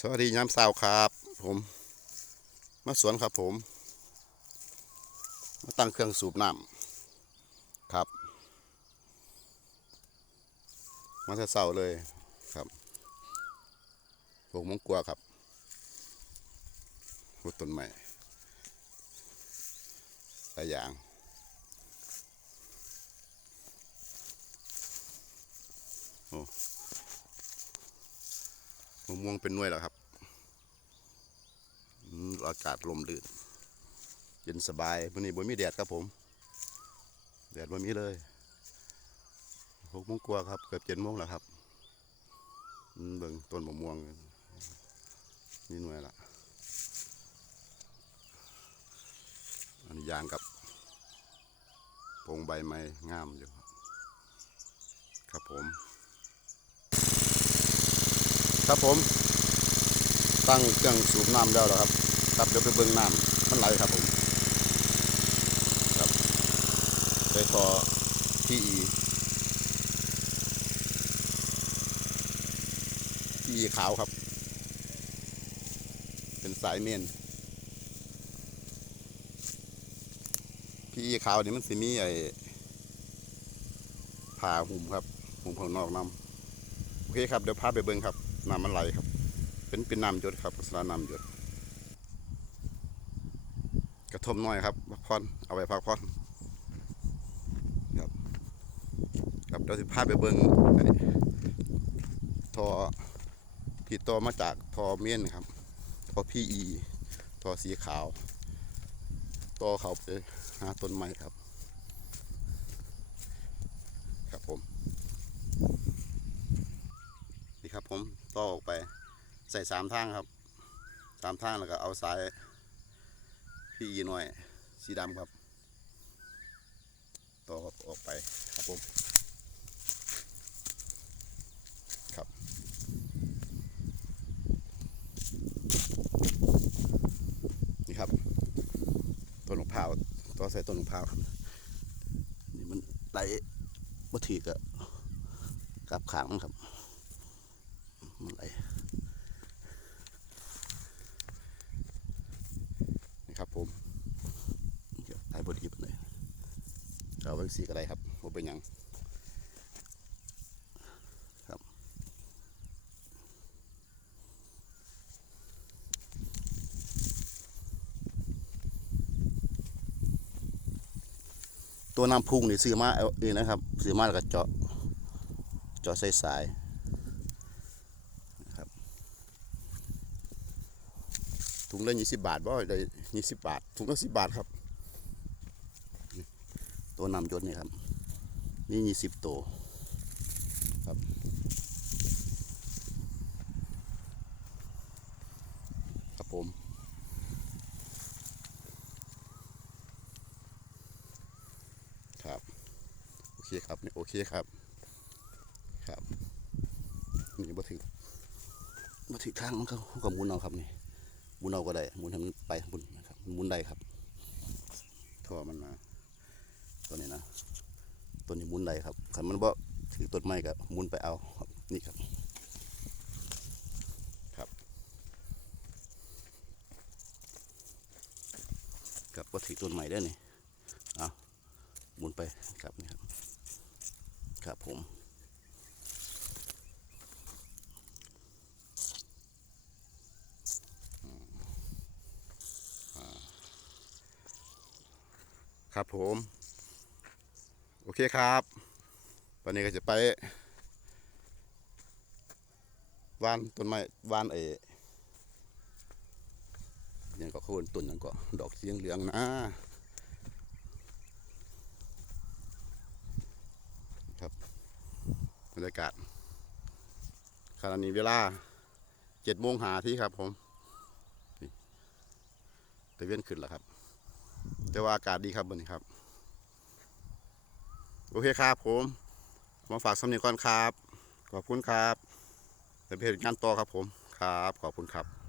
สวัสดียามเช้าครับ ผมมาสวนครับผม มาตั้งเครื่องสูบน้ำครับ มาแต่เช้าเลยครับปลูกมงกัวครับปลูกต้นใหม่หลายอย่างโอ้ มะม่วงเป็นหน่วยแล้วครับอากาศลมลื่นเย็นสบายวันนี้บ่มีแดดครับผม แดดบ่มีเลยหกโมงกว่าครับเกือบเจ็ดโมงแล้วครับเบิ่งต้นมะม่วงนี่หน่วยละอันนี้ยางกับโปงใบไม้งามอยู่ครับครับผม ครับผม ตั้งเครื่องสูบน้ำแล้วแล้วครับ ครับเดี๋ยวไปเบิ่งน้ำมันไหลครับผม ครับไปต่อที่อีที่อีขาวครับ เป็นสายเมนพี่อีขาวนี่มันสิมีไอ้ผ่าหุ่มครับ หุ่มข้างนอกน้ำโอเคครับ เดี๋ยวพาไปเบิ่งครับ น้ำมันไหลครับ เป็นเป็นน้ำหยดครับลักษณะน้ำหยด กระทมน้อยครับพักผ่อนเอาไว้พักผ่อนครับครับเดี๋ยวสิพาไปเบิ่งอันนี้ทอที่ต่อมาจากทอเมียนครับทอพีอีทอสีขาวต่อเขาไปหาต้นไม้ครับผม นี่ ครับ ผมต่อออกไปใส่สามทางครับสามทางแล้วก็เอาสายพี่อีหน่อย สีดำครับ ต่อออกไปครับผมครับนี่ครับต้นมะพร้าวต่อใส่ต้นมะพาวครับนี่มันไหลบ่ถีกอะกลับขางครับ มันไหลนี่ครับผมเดี๋ยวถ่ายบดีไปเลยเอาไว้สีก็ได้ครับว่าเป็นยังครับตัวน้ำพุ่งนี่ซื้อมาเอาเองนะครับซื้อมาแล้วก็เจาะเจาะใส่สาย ถุงละยี่สิบบาทบ่ได้ยี่สิบบาท ถุงละสิบบาทครับ ตัวนำยศนี่ครับ นี่ยี่สิบตัวครับครับผมครับ โอเคครับนี่โอเคครับครับนี่บ่ถึงบ่ถึงทางมันก็ก็หมุนเอาครับนี่ มุนเอาก็ได้หมุนให้มันไปหมุนนะครับหมุนได้ครับท่อมันมาตัวนี้นะตัวนี้หมุนได้ครับคันมันบ่ถือต้นไม้ก็หมุนไปเอาครับนี่ครับครับกับบ่ถือต้นไม้ได้นี่เอาหมุนไปครับนี่ครับครับผม ครับผม โอเคครับ วันนี้ก็จะไปวานต้นไม้วานเอยังก็โคนต้นยังก็ดอกสีเหลืองนะครับบรรยากาศขณะนี้เวลาเจ็ดโมงหาที่ครับผมตะเวียนขึ้นแล้วครับ แต่ว่าอากาศดีครับบนนี้ครับ โอเคครับผม มาฝากสำเนียงก่อนครับ ขอบคุณครับเดี๋ยวไปเห็นงานต่อครับผม ครับ ขอบคุณครับ